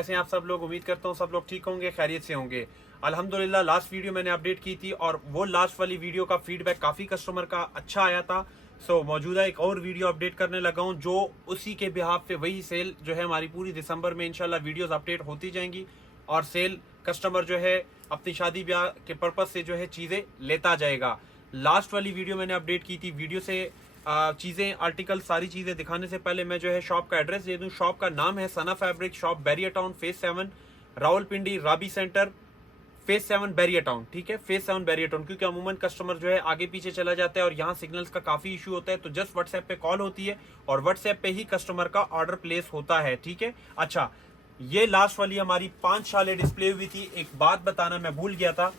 कैसे हैं आप सब लोग। उम्मीद करता हूँ सब लोग ठीक होंगे, खैरियत से होंगे। अल्हम्दुलिल्लाह लास्ट वीडियो मैंने अपडेट की थी और वो लास्ट वाली वीडियो का फीडबैक काफ़ी कस्टमर का अच्छा आया था। सो मौजूदा एक और वीडियो अपडेट करने लगा हूँ जो उसी के बिहाफ पे वही सेल जो है हमारी पूरी दिसंबर में इंशाल्लाह वीडियोस अपडेट होती जाएंगी और सेल कस्टमर जो है अपनी शादी ब्याह के पर्पज से जो है चीज़ें लेता जाएगा। लास्ट वाली वीडियो मैंने अपडेट की थी, वीडियो से चीज़ें आर्टिकल सारी चीज़ें दिखाने से पहले मैं जो है शॉप का एड्रेस दे दूं। शॉप का नाम है Sana fabric, shop Bahria town phase 7 Rawalpindi Rabi centre phase 7 Bahria town. ठीक है, फेज 7 बैरिया टाउन, क्योंकि अमूमन कस्टमर जो है आगे पीछे चला जाता है और यहाँ सिग्नल्स का काफ़ी इशू होता है, तो जस्ट व्हाट्सएप पे कॉल होती है और व्हाट्सएप पे ही कस्टमर का ऑर्डर प्लेस होता है। ठीक है, अच्छा ये लास्ट वाली हमारी 5 शालें डिस्प्ले हुई थी। एक बात बताना मैं भूल गया था,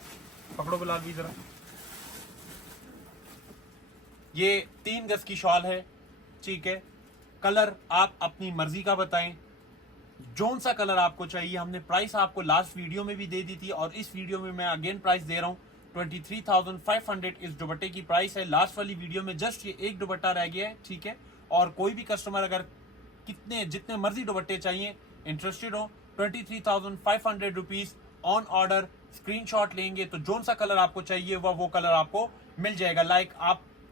पकड़ो बिलाल भी जरा। ये 3 गज की शॉल है, ठीक है। कलर आप अपनी मर्जी का बताएं, जोन सा कलर आपको चाहिए। हमने प्राइस आपको लास्ट वीडियो में भी दे दी थी और इस वीडियो में मैं अगेन प्राइस दे रहा हूँ 23,500 इस दुपट्टे की प्राइस है। लास्ट वाली वीडियो में जस्ट ये एक दुपट्टा रह गया है, ठीक है। और कोई भी कस्टमर अगर जितने मर्जी दुपट्टे चाहिए इंटरेस्टेड हो 23,500 रुपीज ऑन ऑर्डर स्क्रीनशॉट लेंगे तो जोन सा कलर आपको चाहिए वो कलर आपको मिल जाएगा। लाइक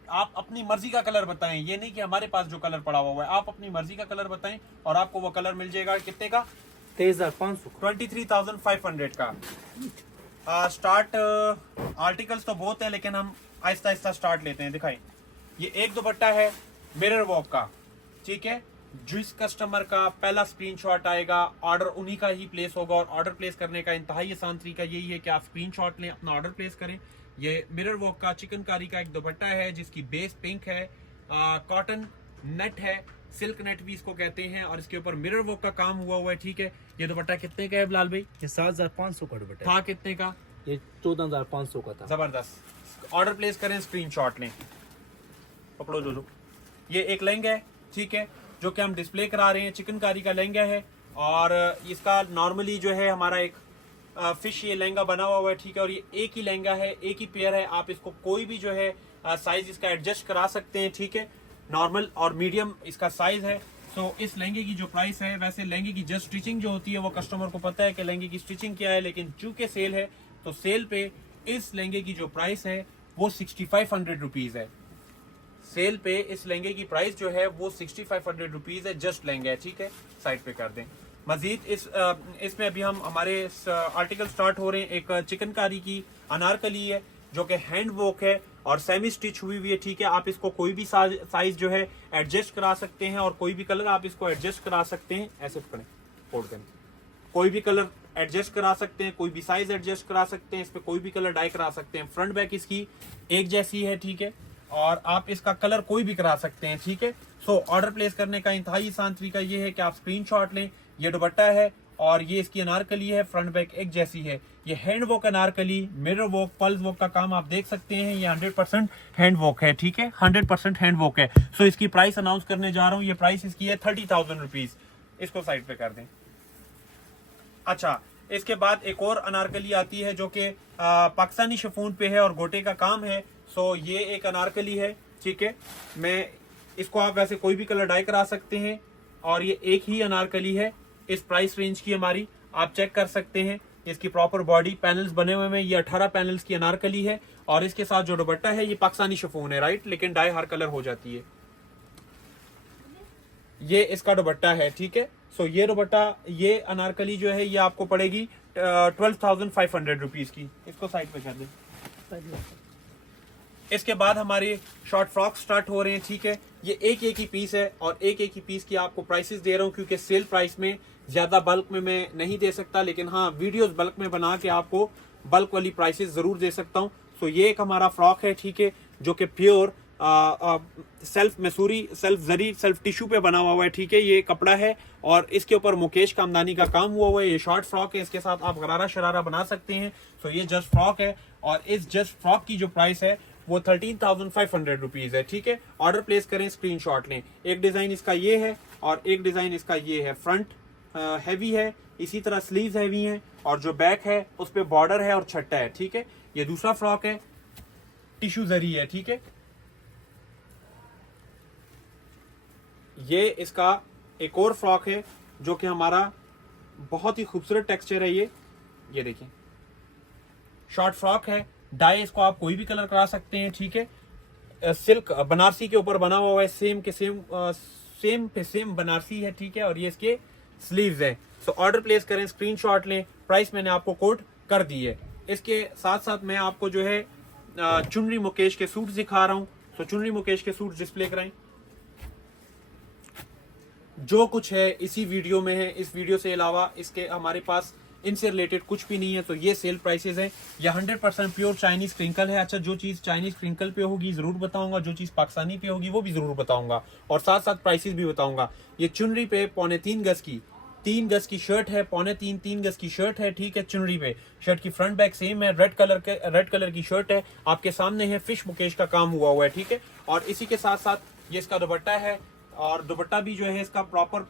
आप अपनी मर्जी का कलर बताएं, ये नहीं कि हमारे पास जो कलर पड़ा हुआ है, आप अपनी मर्जी का कलर बताएं और आपको वो कलर मिल जाएगा। कितने का? 23,500 का। स्टार्ट आर्टिकल्स तो बहुत है लेकिन हम आहिस्ता आहिस्ता स्टार्ट लेते हैं। दिखाएं, ये एक दुपट्टा है मिरर वर्क का, ठीक है। जिस कस्टमर का पहला स्क्रीनशॉट आएगा ऑर्डर उन्हीं का ही प्लेस होगा और ऑर्डर प्लेस करने का इंतहाई आसान तरीका यही है कि आप स्क्रीनशॉट लें, अपना ऑर्डर प्लेस करें। ये मिरर वर्क का चिकनकारी का एक दुपट्टा है जिसकी बेस पिंक है, कॉटन नेट है, सिल्क नेट भी इसको कहते हैं और इसके ऊपर मिरर वर्क का काम हुआ है, ठीक है। ये दुपट्टा कितने का है बिलाल भाई? ये 7,500 का दुपट्टा था। कितने का? ये 14,500 का था। जबरदस्त। ऑर्डर प्लेस करें, स्क्रीनशॉट लें, पकड़ो जो ये एक लहंगा है, ठीक है, जो कि हम डिस्प्ले करा रहे हैं। चिकनकारी का लहंगा है और इसका नॉर्मली जो है हमारा एक फिश ये लहंगा बना हुआ है, ठीक है। और ये एक ही लहंगा है, एक ही पेयर है, आप इसको कोई भी जो है साइज इसका एडजस्ट करा सकते हैं, ठीक है। नॉर्मल और मीडियम इसका साइज है। सो इस लहंगे की जो प्राइस है, वैसे लहंगे की जस्ट स्टिचिंग जो होती है वो कस्टमर को पता है कि लहंगे की स्टिचिंग क्या है, लेकिन चूंकि सेल है तो सेल पे इस लहंगे की जो प्राइस है वो 6500 रुपीज है। सेल पे इस लहंगे की प्राइस जो है वो 6500 रुपीज है, जस्ट लहंगा है, ठीक है। साइड पे कर दें। मजीद इसमें अभी हम हमारे आर्टिकल स्टार्ट हो रहे हैं। एक चिकनकारी की अनारकली है जो कि हैंड वर्क है और सेमी स्टिच हुई हुई है, ठीक है। आप इसको कोई भी साइज जो है एडजस्ट करा सकते हैं और कोई भी कलर आप इसको एडजस्ट करा सकते हैं। ऐसे पकड़ें, फोड़ दें, कोई भी कलर एडजस्ट करा सकते हैं, कोई भी साइज एडजस्ट करा सकते हैं, इस पे कोई भी कलर डाई करा सकते हैं। फ्रंट बैक इसकी एक जैसी है, ठीक है, और आप इसका कलर कोई भी करा सकते हैं, ठीक है। सो ऑर्डर प्लेस करने का इंतहाई आसान तरीका ये है कि आप स्क्रीनशॉट लें। ये दुपट्टा है और ये इसकी अनारकली है, फ्रंट बैक एक जैसी है। ये hand work Anarkali, mirror work, pulse work का काम आप देख सकते हैं। ये 100% हैंड वर्क है, ठीक है, 100% हैंड वर्क है। सो इसकी प्राइस अनाउंस करने जा रहा हूँ। ये प्राइस इसकी है 30,000 रुपीज। इसको साइड पे कर दें। अच्छा, इसके बाद एक और अनारकली आती है जो कि पाकिस्तानी शिफॉन पे है और गोटे का काम है। सो ये एक अनारकली है, ठीक है। मैं इसको आप वैसे कोई भी कलर डाई करा सकते हैं और ये एक ही अनारकली है इस प्राइस रेंज की हमारी, आप चेक कर सकते हैं। इसकी प्रॉपर बॉडी पैनल्स बने हुए हैं। ये 18 पैनल्स की अनारकली है और इसके साथ जो दुपट्टा है ये पाकिस्तानी शिफॉन है, राइट, लेकिन डाई हर कलर हो जाती है। ये इसका दुपट्टा है, ठीक है। सो ये दुपट्टा, ये अनारकली जो है ये आपको पड़ेगी 12,500 रुपीज की। इसको साइड पे कर दें। इसके बाद हमारे शॉर्ट फ्रॉक स्टार्ट हो रहे हैं, ठीक है। ये एक ही पीस है और एक ही पीस की आपको प्राइसेस दे रहा हूँ क्योंकि सेल प्राइस में ज्यादा बल्क में मैं नहीं दे सकता, लेकिन हाँ वीडियोस बल्क में बना के आपको बल्क वाली प्राइसेस जरूर दे सकता हूँ। सो ये एक हमारा फ्रॉक है, ठीक है, जो कि प्योर सेल्फ मसूरी, सेल्फ जरी, सेल्फ टिश्यू पे बना हुआ है, ठीक है। ये कपड़ा है और इसके ऊपर मुकेश कामदानी का काम हुआ है। ये शॉर्ट फ्रॉक है, इसके साथ आप गरारा शरारा बना सकते हैं। सो ये जस्ट फ्रॉक है और इस जस्ट फ्रॉक की जो प्राइस है वो 13,500 रुपीज है, ठीक है। ऑर्डर प्लेस करें, स्क्रीनशॉट लें। एक डिजाइन इसका ये है और एक डिजाइन इसका ये है। फ्रंट हैवी है, इसी तरह स्लीव्स हैवी हैं और जो बैक है उस पे बॉर्डर है और छट्टा है, ठीक है। ये दूसरा फ्रॉक है, टिश्यू जरी है, ठीक है। ये इसका एक और फ्रॉक है जो कि हमारा बहुत ही खूबसूरत टेक्सचर है ये देखिए शॉर्ट फ्रॉक है। डाई इसको आप कोई भी कलर करा सकते हैं, ठीक है। सिल्क बनारसी के ऊपर बना हुआ है, सेम के सेम सेम पे सेम बनारसी है, ठीक है। और ये इसके स्लीव्स है। सो ऑर्डर प्लेस करें, स्क्रीनशॉट लें। प्राइस मैंने आपको कोट कर दी है। इसके साथ साथ मैं आपको जो है चुनरी मुकेश के सूट दिखा रहा हूं। तो चुनरी मुकेश के सूट डिस्प्ले कराएं। जो कुछ है इसी वीडियो में है। इस वीडियो से अलावा इसके हमारे पास इनसे रिलेटेड कुछ भी नहीं है। तो ये सेल प्राइसेस हैं। ये 100% प्योर चाइनीज क्रिंकल है। अच्छा, जो चीज चाइनीज क्रिंकल पे होगी जरूर बताऊंगा, जो चीज पाकिस्तानी पे होगी वो भी जरूर बताऊंगा, और साथ साथ प्राइसेस भी बताऊंगा। ये चुनरी पे 3.25 गज की 3 गज की शर्ट है, 3.25 गज की शर्ट है, ठीक है। चुनरी पे शर्ट की फ्रंट बैक सेम है, रेड कलर की शर्ट है। आपके सामने है, फिश मुकेश का काम हुआ है, ठीक है। और इसी के साथ साथ ये इसका दुपट्टा है, और दुपट्टा भी जो है इसका प्रॉपर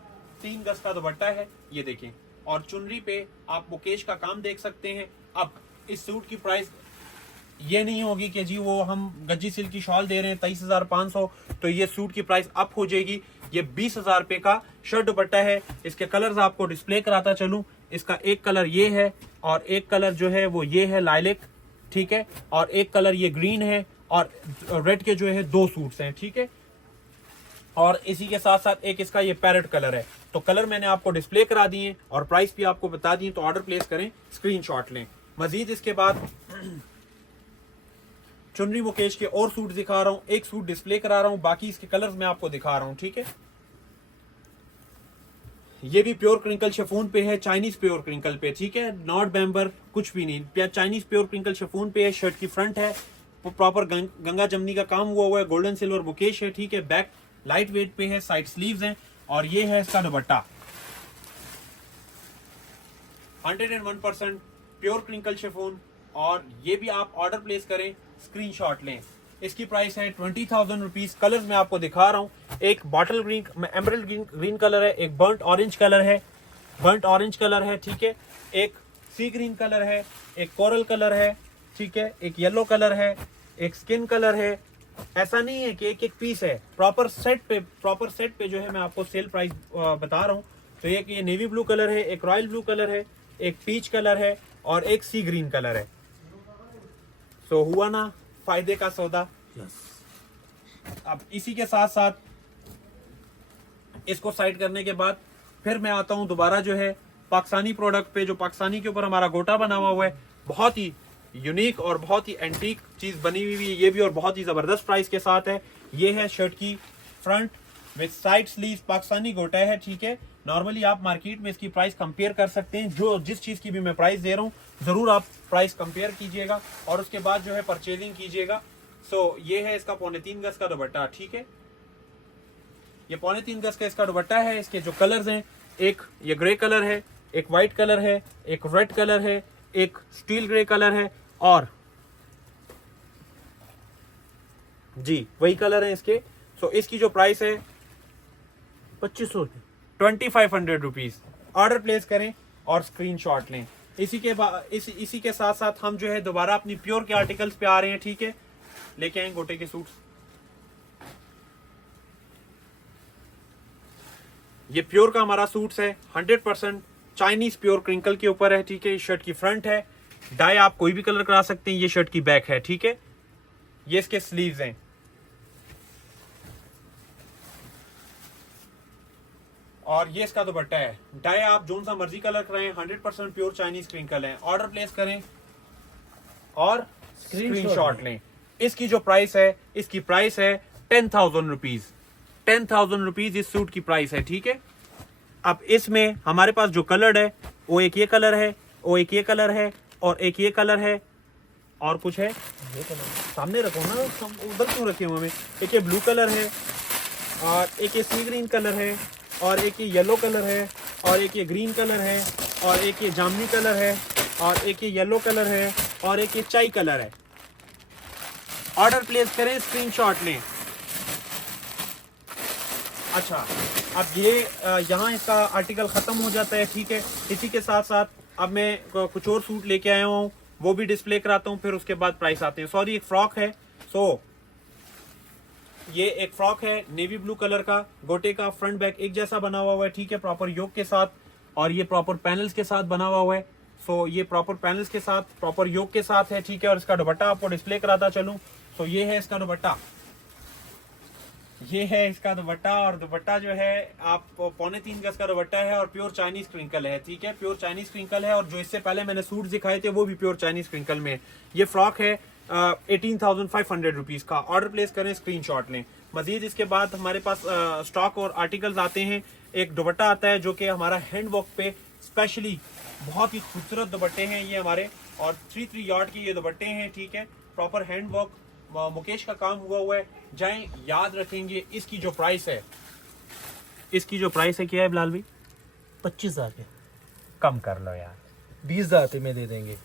3 गज का दुपट्टा है, ये देखें। और चुनरी पे आप मुकेश का काम देख सकते हैं। अब इस सूट की प्राइस ये नहीं होगी कि जी वो हम गज्जी सिल्क की शॉल दे रहे हैं 23,500, तो ये सूट की प्राइस अप हो जाएगी। ये 20,000 रुपए का शर्ट दुपट्टा है। इसके कलर्स आपको डिस्प्ले कराता चलूं। इसका एक कलर ये है, और एक कलर जो है वो ये है लाइलिक, ठीक है। और एक कलर ये ग्रीन है, और रेड के जो है 2 सूट्स हैं, ठीक है। और इसी के साथ साथ एक इसका ये पैरेट कलर है। तो कलर मैंने आपको डिस्प्ले करा दिए और प्राइस भी आपको बता दिए। तो ऑर्डर प्लेस करें, स्क्रीनशॉट लें। मजीद इसके बाद चुनरी मुकेश के और सूट दिखा रहा हूं, एक सूट डिस्प्ले करा रहा हूं, बाकी इसके कलर्स मैं आपको दिखा रहा हूं, ठीक है। ये भी प्योर क्रिंकल शिफॉन पे है, चाइनीज प्योर क्रिंकल पे, ठीक है। नॉट बैम्बर कुछ भी नहीं, चाइनीज प्योर क्रिंकल शिफॉन पे है। शर्ट की फ्रंट है, प्रॉपर गंगा जमनी का काम हुआ है, गोल्डन सिल्वर मुकेश है, ठीक है। बैक लाइट वेट पे है, साइड स्लीव्स हैं, और ये है इसका दुपट्टा। 101% प्योर क्रिंकल शिफॉन। और ये भी आप ऑर्डर प्लेस करें, स्क्रीनशॉट लें। इसकी प्राइस है 20,000 रुपीज। कलर्स मैं आपको दिखा रहा हूं। एक bottle green, emerald green colour है, एक बर्nt ऑरेंज कलर है, ठीक है। एक सी ग्रीन कलर है, एक कोरल कलर है, ठीक है। एक येलो कलर है, एक स्किन कलर है। ऐसा नहीं है कि एक एक पीस है, प्रॉपर सेट पे जो है मैं आपको सेल प्राइस बता रहा हूँ। तो ये नेवी ब्लू कलर है, एक रॉयल ब्लू कलर है, एक पीच कलर है, और एक सी ग्रीन कलर है। सो हुआ ना फायदे का सौदा। अब इसी के साथ साथ इसको साइड करने के बाद फिर मैं आता हूं दोबारा जो है पाकिस्तानी प्रोडक्ट पे, जो पाकिस्तानी के ऊपर हमारा गोटा बना हुआ है। बहुत ही यूनिक और बहुत ही एंटीक चीज बनी हुई है ये भी, और बहुत ही जबरदस्त प्राइस के साथ है। ये है शर्ट की front with side sleeve, Pakistani गोटा है, ठीक है। नॉर्मली आप मार्केट में इसकी प्राइस कंपेयर कर सकते हैं। जो जिस चीज की भी मैं प्राइस दे रहा हूँ जरूर आप प्राइस कंपेयर कीजिएगा, और उसके बाद जो है परचेजिंग कीजिएगा। सो ये है इसका 3.25 गज का दुपट्टा, ठीक है। ये 3.25 गज का इसका दुपट्टा है। इसके जो कलर्स हैं, एक ये ग्रे कलर है, एक व्हाइट कलर है, एक रेड कलर है, एक स्टील ग्रे कलर है, और जी वही कलर है इसके। सो इसकी जो प्राइस है 2500 2500 रुपीज। ऑर्डर प्लेस करें और स्क्रीनशॉट लें। इसी के साथ साथ हम जो है दोबारा अपनी प्योर के आर्टिकल्स पे आ रहे हैं, ठीक है। लेके आए गोटे के सूट्स। ये प्योर का हमारा सूट्स है, 100% चाइनीज प्योर क्रिंकल के ऊपर है, ठीक है। शर्ट की फ्रंट है, डाई आप कोई भी कलर करा सकते हैं। ये शर्ट की बैक है, ठीक है। ये इसके स्लीव्स हैं, और ये इसका दुपट्टा है। डाई आप जोन सा मर्जी कलर कराएं, 100% प्योर चाइनीज क्रिंकल है। ऑर्डर प्लेस करें और स्क्रीनशॉट लें। इसकी जो प्राइस है, इसकी प्राइस है 10,000 रुपीज। 10,000 रुपीज इस सूट की प्राइस है, ठीक है। अब इसमें हमारे पास जो कलर है वो एक ये कलर है, वो एक ये कलर है, और एक ये कलर है, और कुछ है ये कलर सामने रखो ना, उधर क्यों रखे हुए हमें। एक ये ब्लू कलर है, और एक ये सी ग्रीन कलर है, और एक ये येलो कलर है, और एक ये ग्रीन कलर है, और एक ये जामनी कलर है, और एक ये येलो कलर है, और एक ये चाय कलर है। ऑर्डर प्लेस करें, स्क्रीनशॉट लें। अच्छा, अब ये यहाँ इसका आर्टिकल खत्म हो जाता है, ठीक है। इसी के साथ साथ अब मैं कुछ और सूट लेके आया हूँ, वो भी डिस्प्ले कराता हूँ, फिर उसके बाद प्राइस आते हैं। सॉरी, एक फ्रॉक है। ये एक फ्रॉक है नेवी ब्लू कलर का, गोटे का, फ्रंट बैक एक जैसा बना हुआ है, ठीक है। प्रॉपर योक के साथ और ये प्रॉपर पैनल्स के साथ बना हुआ है। सो ये प्रॉपर पैनल्स के साथ, प्रॉपर योक के साथ है, ठीक है। और इसका दुपट्टा आपको डिस्प्ले कराता चलूं, तो ये है इसका दुपट्टा, ये है इसका दुपट्टा। और दुपट्टा जो है आप 3.25 गज का दुपट्टा है और प्योर चाइनीज क्रिंकल है, ठीक है, प्योर चाइनीज क्रिंकल है। और जो इससे पहले मैंने सूट दिखाए थे वो भी प्योर चाइनीज क्रिंकल में। ये फ्रॉक है 18,500 रुपीज का। ऑर्डर प्लेस करें, स्क्रीनशॉट लें। मजीद इसके बाद हमारे पास स्टॉक और आर्टिकल्स आते हैं। एक दुपट्टा आता है जो कि हमारा हैंड वर्क पे स्पेशली, बहुत ही खूबसूरत दुपट्टे हैं ये हमारे, और 3 यार्ड के ये दुपट्टे हैं, ठीक है। प्रॉपर हैंड वर्क, मुकेश का काम हुआ है। जाएं, याद रखेंगे इसकी जो प्राइस है, इसकी जो प्राइस है क्या है बिलाल भाई? 25,000 के कम कर लो यार, 20,000 में दे देंगे।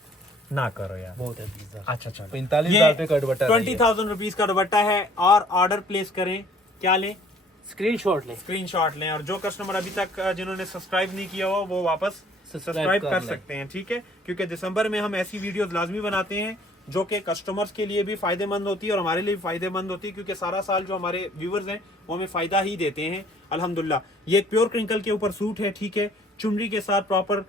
ना करो यार, बहुत है 20,000। अच्छा चलो, 45,000 रुपए का दुपट्टा 20,000 रुपीज का दुपट्टा है। और ऑर्डर प्लेस करें, क्या लें? स्क्रीनशॉट ले। स्क्रीनशॉट लें। और जो कस्टमर अभी तक जिन्होंने सब्सक्राइब नहीं किया हुआ वो वापस सब्सक्राइब कर सकते हैं, ठीक है। क्योंकि दिसंबर में हम ऐसी वीडियोस लाजमी बनाते हैं जो कि कस्टमर्स के लिए भी फायदेमंद होती है और हमारे लिए भी फायदेमंद होती है, क्योंकि सारा साल जो हमारे व्यूवर्स हैं वो हमें फायदा ही देते हैं अल्हम्दुलिल्लाह। ये एक प्योर क्रिंकल के ऊपर सूट है, ठीक है। चुनरी के साथ प्रॉपर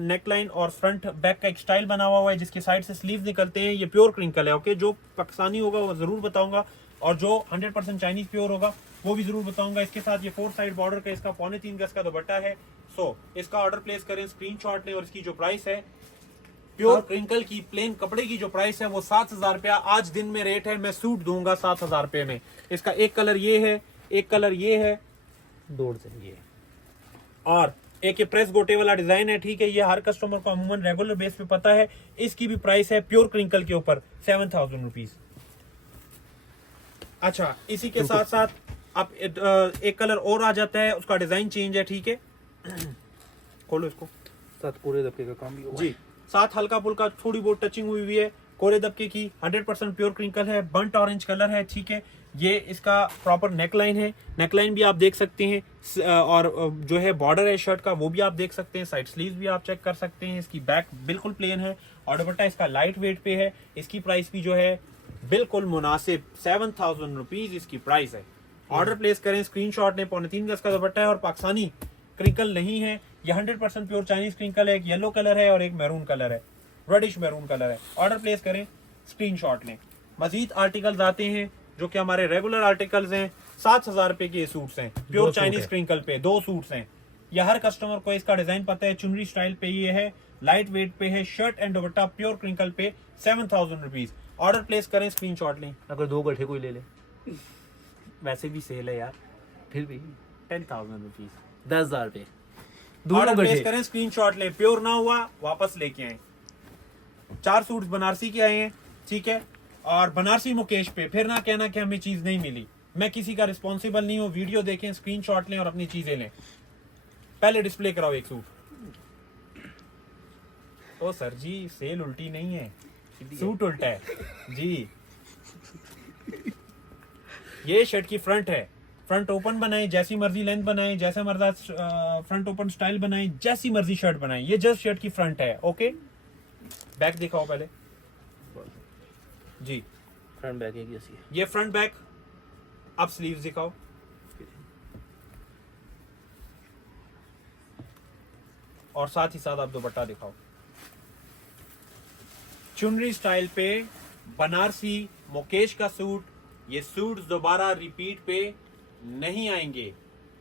नेकलाइन और फ्रंट बैक का एक स्टाइल बना हुआ है जिसके साइड से स्लीव निकलते हैं। ये प्योर क्रिंकल है, ओके। जो पाकिस्तानी होगा वो जरूर बताऊंगा, और जो 100% चाइनीज प्योर होगा वो भी जरूर बताऊंगा। इसके साथ ये 4 साइड बॉर्डर का इसका 3.25 गज का दुपट्टा है। सो इसका ऑर्डर प्लेस करें, स्क्रीनशॉट लें। और इसकी जो प्राइस है प्योर क्रिंकल की, प्लेन कपड़े की जो प्राइस है वो 7,000 रुपया आज दिन में रेट है। मैं सूट दूंगा 7,000 रुपये में। इसका एक कलर ये है, एक कलर ये है, दौड़ देंगे। और एक ये प्रेस गोटे वाला डिजाइन है, ठीक है। ये हर कस्टमर को अमूमन रेगुलर बेस पे पता है। इसकी भी प्राइस है प्योर क्रिंकल के ऊपर 7,000 रुपीज। अच्छा, इसी के साथ साथ अब एक कलर और आ जाता है, उसका डिजाइन चेंज है, ठीक है। खोलो इसको। साथ पूरे दबके का काम भी होगा जी, साथ हल्का फुल्का थोड़ी बहुत टचिंग हुई हुई है कोरे दबके की। 100% प्योर क्रिंकल है, बंट ऑरेंज कलर है, ठीक है। ये इसका प्रॉपर नेकलाइन है, नेकलाइन भी आप देख सकते हैं। और जो है बॉर्डर है शर्ट का वो भी आप देख सकते हैं। साइड स्लीव्स भी आप चेक कर सकते हैं। इसकी बैक बिल्कुल प्लेन है और दुपट्टा इसका लाइट वेट पे है। इसकी प्राइस भी जो है बिल्कुल मुनासिब, 7,000 रुपीज इसकी प्राइस है। ऑर्डर प्लेस करें, स्क्रीनशॉट लें। 3.25 गज का दुपट्टा है और पाकिस्तानी क्रिंकल नहीं है, ये 100% प्योर चाइनीज क्रिंकल है। एक येलो कलर है और एक मैरून कलर है, रेडिश मैरून कलर है। ऑर्डर प्लेस करें, स्क्रीनशॉट लें। मजीद आर्टिकल्स आते हैं जो कि हमारे रेगुलर आर्टिकल्स हैं। 7,000 रुपए के सूट्स हैं प्योर चाइनीज क्रिंकल पे, 2 सूट्स हैं। यह हर कस्टमर को इसका डिजाइन पता है। चुनरी स्टाइल पे ये है, लाइट वेट पे है। Shirt and dupatta pure crinkle पे 7,000 रुपीज। ऑर्डर प्लेस करें, स्क्रीनशॉट लें। अगर 2 गठे कोई ले ले वैसे भी सेल है यार, फिर भी 10,000 रुपीज। 10,000 पे ऑर्डर दोनों प्लेस गठे। करें, स्क्रीनशॉट लें। प्योर ना हुआ वापस लेके आए। 4 सूट्स बनारसी के आए हैं, ठीक है। और बनारसी मुकेश पे फिर ना कहना कि हमें चीज नहीं मिली। मैं किसी का रिस्पॉन्सिबल नहीं हूँ। वीडियो देखें, स्क्रीनशॉट लें और अपनी चीजें लें। पहले डिस्प्ले कराओ एक सूट। ओ सर जी, सेल उल्टी नहीं है, सूट उल्टा है जी। ये शर्ट की फ्रंट है, फ्रंट ओपन बनाए, जैसी मर्जी लेंथ बनाए, जैसा मर्जी फ्रंट ओपन स्टाइल बनाए, जैसी मर्जी शर्ट बनाए। ये जस्ट शर्ट की फ्रंट है, ओके। बैक दिखाओ पहले जी। फ्रंट बैक एक जैसी है। ये फ्रंट बैक। अब स्लीव्स दिखाओ। और साथ ही साथ आप दुपट्टा दिखाओ। चुनरी स्टाइल पे बनारसी मुकेश का सूट। ये सूट दोबारा रिपीट पे नहीं आएंगे,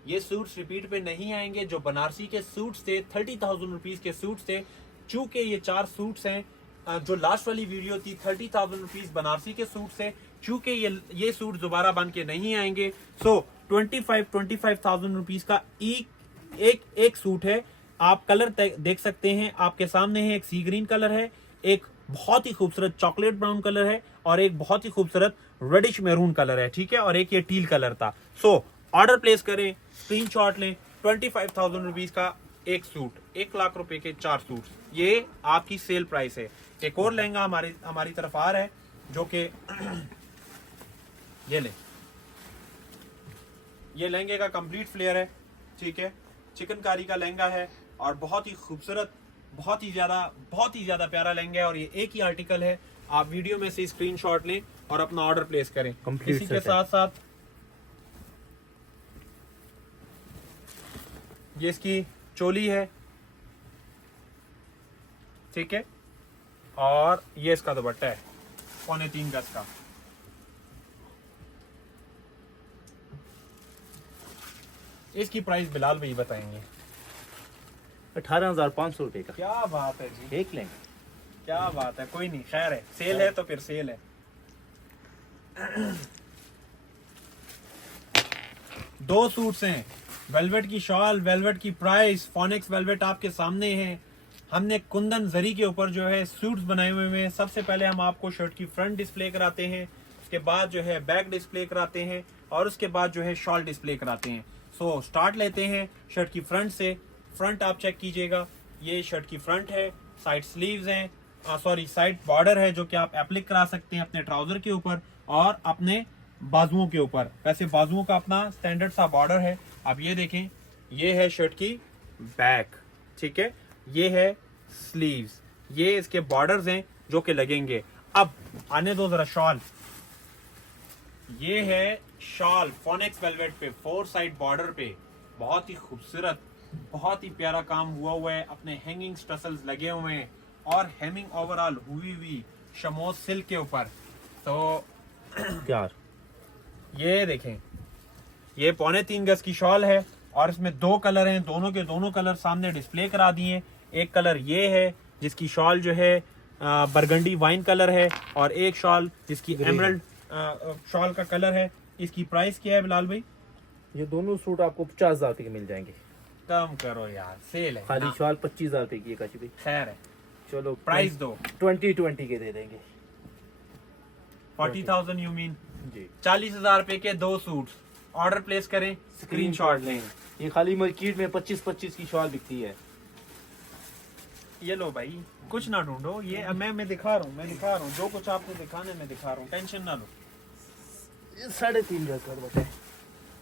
ये सूट्स रिपीट पे नहीं आएंगे। जो बनारसी के सूट्स थे 30,000 रुपीज के सूट्स थे, चूंकि ये 4 सूट्स हैं। जो लास्ट वाली वीडियो थी 30,000 रुपीज बनारसी के सूट से, चूंकि ये सूट दोबारा बन के नहीं आएंगे। सो 25,000 रुपीज का एक सूट है। आप कलर देख सकते हैं, आपके सामने है। एक सी ग्रीन कलर है, एक बहुत ही खूबसूरत चॉकलेट ब्राउन कलर है, और एक बहुत ही खूबसूरत रेडिश मैरून कलर है, ठीक है। और एक ये टील कलर था। सो ऑर्डर प्लेस करें, स्क्रीनशॉट लें। 25,000 रुपीज का एक सूट, 1 लाख रुपए के 4 सूट, ये आपकी सेल प्राइस है। एक और लहंगा हमारी तरफ आ रहा है जो कि ये ले, ये लहंगे का कंप्लीट फ्लेयर है, ठीक है। चिकनकारी का लहंगा है और बहुत ही खूबसूरत, बहुत ही ज्यादा प्यारा लहंगा है। और ये एक ही आर्टिकल है। आप वीडियो में से स्क्रीनशॉट लें और अपना ऑर्डर प्लेस करें। Complete इसी के set है। साथ साथ ये इसकी चोली है, ठीक है, और ये इसका दुपट्टा है 3.25 गज का। इसकी प्राइस बिलाल भाई बताएंगे। 18,500 रुपए का क्या बात है जी, एक लेंगे। क्या बात है, कोई नहीं, खैर है, सेल है तो फिर सेल है। दो सूट्स हैं, वेलवेट की शॉल, वेलवेट की प्राइस, फोनिक्स वेलवेट आपके सामने है। हमने कुंदन जरी के ऊपर जो है सूट्स बनाए हुए हैं। सबसे पहले हम आपको शर्ट की फ्रंट डिस्प्ले कराते हैं, उसके बाद जो है बैक डिस्प्ले कराते हैं, और उसके बाद जो है शॉल डिस्प्ले कराते हैं। सो स्टार्ट लेते हैं शर्ट की फ्रंट से। फ्रंट आप चेक कीजिएगा, ये शर्ट की फ्रंट है, साइड स्लीव्स हैं, सॉरी साइड बॉर्डर है जो कि आप एप्लिक करा सकते हैं अपने ट्राउजर के ऊपर और अपने बाजुओं के ऊपर। वैसे बाजुओं का अपना स्टैंडर्ड सा बॉर्डर है। अब ये देखें, ये है शर्ट की बैक, ठीक है, ये है स्लीव्स, ये इसके बॉर्डर्स हैं जो कि लगेंगे। अब आने दो जरा शॉल, ये है शॉल फोनिक्स वेलवेट पे, 4 साइड बॉर्डर पे, बहुत ही खूबसूरत, बहुत ही प्यारा काम हुआ है। अपने हैंगिंग स्टसल्स लगे हुए हैं और हेमिंग ओवरऑल हुई शमोज सिल्क के ऊपर। तो यार ये देखें, ये 3.25 गज की शॉल है और इसमें 2 कलर हैं, दोनों के दोनों कलर सामने डिस्प्ले करा दिए। एक कलर ये है जिसकी शॉल जो है बरगंडी वाइन कलर है, और एक शॉल जिसकी एमरल्ड शॉल का कलर है। इसकी प्राइस क्या है बिलाल भाई? ये दोनों सूट आपको 50,000 रुपए के मिल जाएंगे। कम करो यार, सेल है खाली ना। शॉल 25,000 रुपए की है काशी भाई। खैर है, चलो प्राइस दो। 20 के दे देंगे। 40,000 यू मीन? जी 40,000 रुपए के 2 सूट। ऑर्डर प्लेस करें, स्क्रीनशॉट लें। ये खाली मार्केट में 25 की शॉल बिकती है। ये लो भाई, कुछ ना ढूंढो, ये मैं दिखा रहा हूँ, जो कुछ आपको दिखाना है मैं दिखा रहा हूँ, टेंशन ना लो। ये 3.5 गज का दुपट्टा है।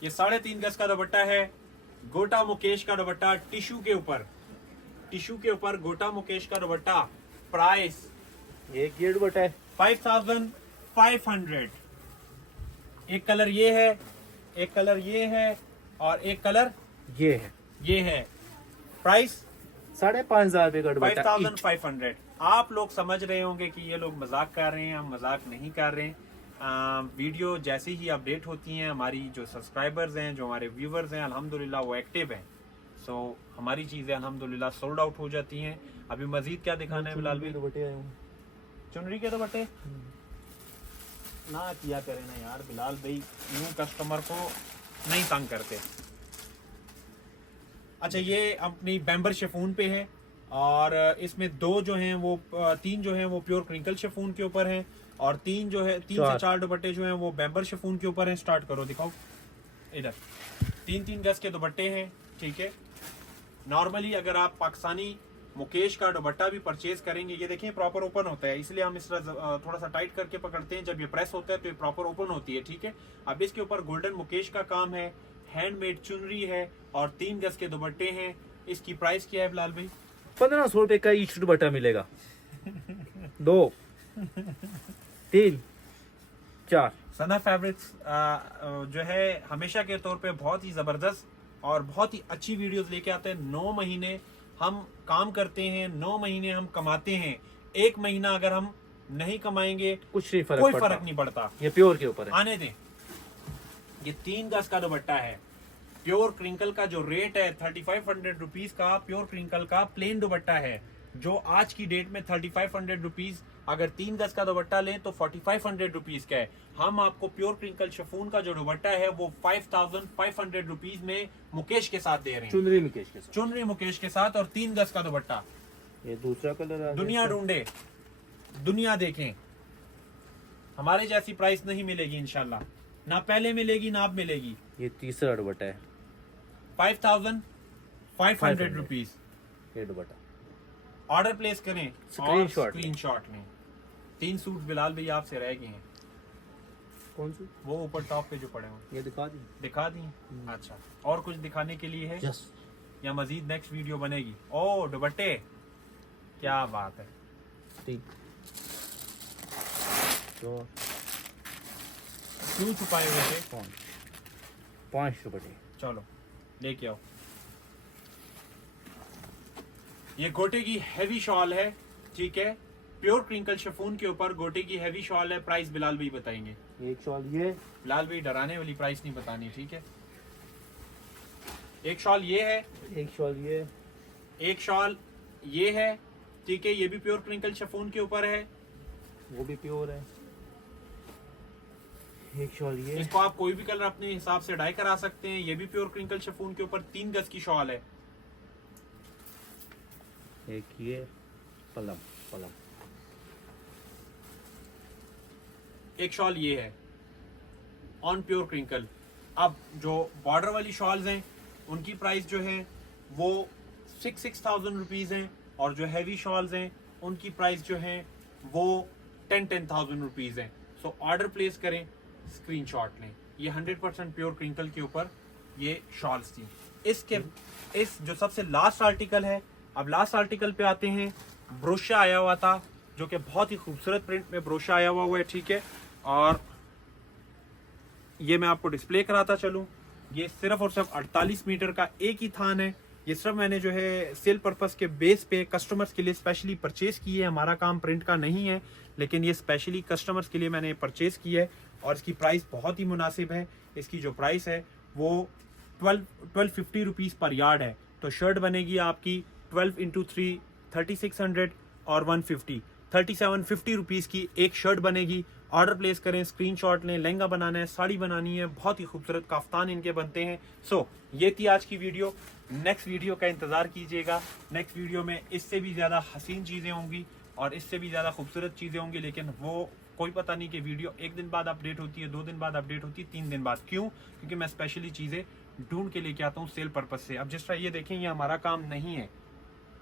ये 3.5 गज का दुपट्टा है, गोटा मुकेश का दुपट्टा, टिश्यू के ऊपर गोटा मुकेश का दुपट्टा। प्राइस ये गेट दुपट्टा है 5,500। एक कलर ये है, एक कलर ये है, और एक कलर ये है। प्राइस 5,500 रुपए का दुपट्टा। 5,500। आप लोग समझ रहे होंगे कि ये लोग मजाक कर रहे हैं, हम मजाक नहीं कर रहे हैं। वीडियो जैसी ही अपडेट होती हैं, हमारी जो सब्सक्राइबर्स हैं, जो हमारे व्यूवर्स हैं, अल्हम्दुलिल्लाह वो एक्टिव हैं। सो हमारी चीज़ें अल्हम्दुलिल्लाह सोल्ड आउट हो जाती हैं। अभी मजीद क्या दिखाना है बिलाल भाई? दुपट्टे आए हुए। चुनरी के दुपट्टे ना किया करें ना यार बिलाल भाई, यूं कस्टमर को नहीं तंग करते। अच्छा, ये अपनी बैम्बर शेफून पे है, और इसमें 2 जो हैं वो 3 जो हैं वो प्योर क्रिंकल शेफून के ऊपर हैं, और 3 जो है 3 से 4 दुपट्टे जो हैं वो बैम्बर शेफून के ऊपर हैं। स्टार्ट करो, दिखाओ इधर। 3-3 गज के दुपट्टे हैं, ठीक है। नॉर्मली अगर आप पाकिस्तानी मुकेश का दुपट्टा भी परचेज करेंगे, ये देखें प्रॉपर ओपन होता है, इसलिए हम इस तरह थोड़ा सा टाइट करके पकड़ते हैं। जब ये प्रेस होता है तो ये प्रॉपर ओपन होती है, ठीक है। अब इसके ऊपर गोल्डन मुकेश का काम है, हैंडमेड चुनरी है, और 3 गज के दुपट्टे हैं। इसकी प्राइस क्या है बिलाल भाई? 1,500 रुपए का ईच दुपट्टा मिलेगा। 2 3 4। सना फैब्रिक्स जो है हमेशा के तौर पे बहुत ही जबरदस्त और बहुत ही अच्छी वीडियोस लेके आते हैं। 9 महीने हम काम करते हैं, 9 महीने हम कमाते हैं। 1 महीना अगर हम नहीं कमाएंगे कुछ नहीं कोई फर्क नहीं पड़ता। ये प्योर के ऊपर है। आने दें, ये 3 गज का दुपट्टा है, प्योर क्रिंकल का जो रेट है 3,500 रुपीज का, प्योर क्रिंकल का प्लेन दुपट्टा है, जो आज की डेट में 3,500 रुपीज। अगर 3 गज का दुपट्टा लें तो 4,500 रुपीज का है। हम आपको प्योर क्रिंकल शिफॉन का जो दुपट्टा है वो 5,500 रुपीज में मुकेश के साथ दे रहे हैं, चुनरी मुकेश के साथ। चुनरी मुकेश के साथ, और 3 गज का दुपट्टा। ये दूसरा कलर आ गया। दुनिया ढूंढे, दुनिया देखें, हमारे जैसी प्राइस नहीं मिलेगी इंशाल्लाह, ना पहले मिलेगी ना अब मिलेगी। ये तीसरा दुपट्टा है 5,500 रुपीज। ये दुपट्टा। ऑर्डर प्लेस करें, स्क्रीनशॉट लें। 3 सूट बिलाल भाई आपसे रह गए हैं। कौन सी? वो ऊपर टॉप पे जो पड़े हुए ये दिखा दी। दिखा दी। अच्छा, और कुछ दिखाने के लिए है यस। या मजीद नेक्स्ट वीडियो बनेगी? ओ दुपट्टे, क्या बात है। 3 तो क्यों छुपाए हुए थे? 5 दुपट्टे। चलो लेके आओ। ये गोटे की हैवी शॉल है, ठीक है, प्योर क्रिंकल शिफॉन के ऊपर गोटे की हैवी शॉल है। प्राइस बिलाल भाई बताएंगे। एक शॉल ये, बिलाल भाई डराने वाली प्राइस नहीं बतानी, ठीक है। एक शॉल ये है, एक शॉल ये, एक शॉल ये है, ठीक है, ये भी प्योर क्रिंकल शिफॉन के ऊपर है। वो भी प्योर है। एक शॉल ये, इसको आप कोई भी कलर अपने हिसाब से डाई करा सकते हैं। ये भी प्योर क्रिंकल शिफॉन के ऊपर 3 गज की शॉल है। एक ये पलम पलम, एक शॉल ये है ऑन प्योर क्रिंकल। अब जो बॉर्डर वाली शॉल्स हैं उनकी प्राइस जो है वो 6,000 रुपीज हैं, और जो हैवी शॉल्स हैं उनकी प्राइस जो है वो 10,000 रुपीज हैं। सो ऑर्डर प्लेस करें, स्क्रीनशॉट लें। ये 100% प्योर क्रिंकल के ऊपर ये शॉल्स थी। इस जो सबसे लास्ट आर्टिकल है, अब लास्ट आर्टिकल पे आते हैं। ब्रोशा आया हुआ था, जो कि बहुत ही खूबसूरत प्रिंट में ब्रोशा आया हुआ है, ठीक है। और ये मैं आपको डिस्प्ले कराता चलूं। ये सिर्फ और सिर्फ 48 मीटर का एक ही थान है। ये सिर्फ मैंने जो है सेल पर्पस के बेस पे कस्टमर्स के लिए स्पेशली परचेज की है। हमारा काम प्रिंट का नहीं है, लेकिन ये स्पेशली कस्टमर्स के लिए मैंने परचेज की है, और इसकी प्राइस बहुत ही मुनासिब है। इसकी जो प्राइस है वो 1250 रुपीज़ पर यार्ड है। तो शर्ट बनेगी आपकी 12 × 3 3600 और 150 3750 रुपीज़ की एक शर्ट बनेगी। ऑर्डर प्लेस करें, स्क्रीनशॉट लें। लहंगा बनाना है, साड़ी बनानी है, बहुत ही खूबसूरत काफ्तान इनके बनते हैं। सो ये थी आज की वीडियो। नेक्स्ट वीडियो का इंतज़ार कीजिएगा। नेक्स्ट वीडियो में इससे भी ज़्यादा हसीन चीज़ें होंगी और इससे भी ज़्यादा खूबसूरत चीज़ें होंगी, लेकिन वो कोई पता नहीं कि वीडियो 1 दिन बाद अपडेट होती है, 2 दिन बाद अपडेट होती है, 3 दिन बाद। क्यों? क्योंकि मैं स्पेशली चीज़ें ढूंढ के लेके आता हूँ सेल पर्पज से। अब जिस तरह ये देखें, ये हमारा काम नहीं है,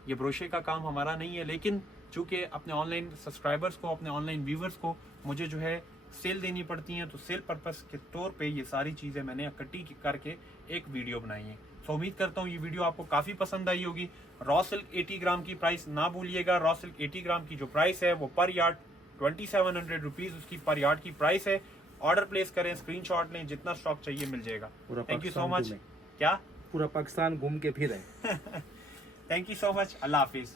ये ब्रोशे का काम हमारा नहीं है, लेकिन चूंकि अपने ऑनलाइन सब्सक्राइबर्स को, अपने ऑनलाइन व्यूवर्स को मुझे जो है सेल देनी पड़ती हैं, तो सेल पर्पस के तौर पे ये सारी चीज़ें मैंने इकट्ठी करके एक वीडियो बनाई है। तो उम्मीद करता हूँ ये वीडियो आपको काफ़ी पसंद आई होगी। रॉ सिल्क 80 ग्राम की प्राइस ना भूलिएगा। रॉ सिल्क 80 ग्राम की जो प्राइस है वो पर यार्ड 2700 रुपीज़ उसकी पर यार्ड की प्राइस है। ऑर्डर प्लेस करें, स्क्रीनशॉट लें, जितना स्टॉक चाहिए मिल जाएगा। Thank you so much. क्या पूरा पाकिस्तान घूम के फिर है। Thank you so much. अल्लाह हाफिज़।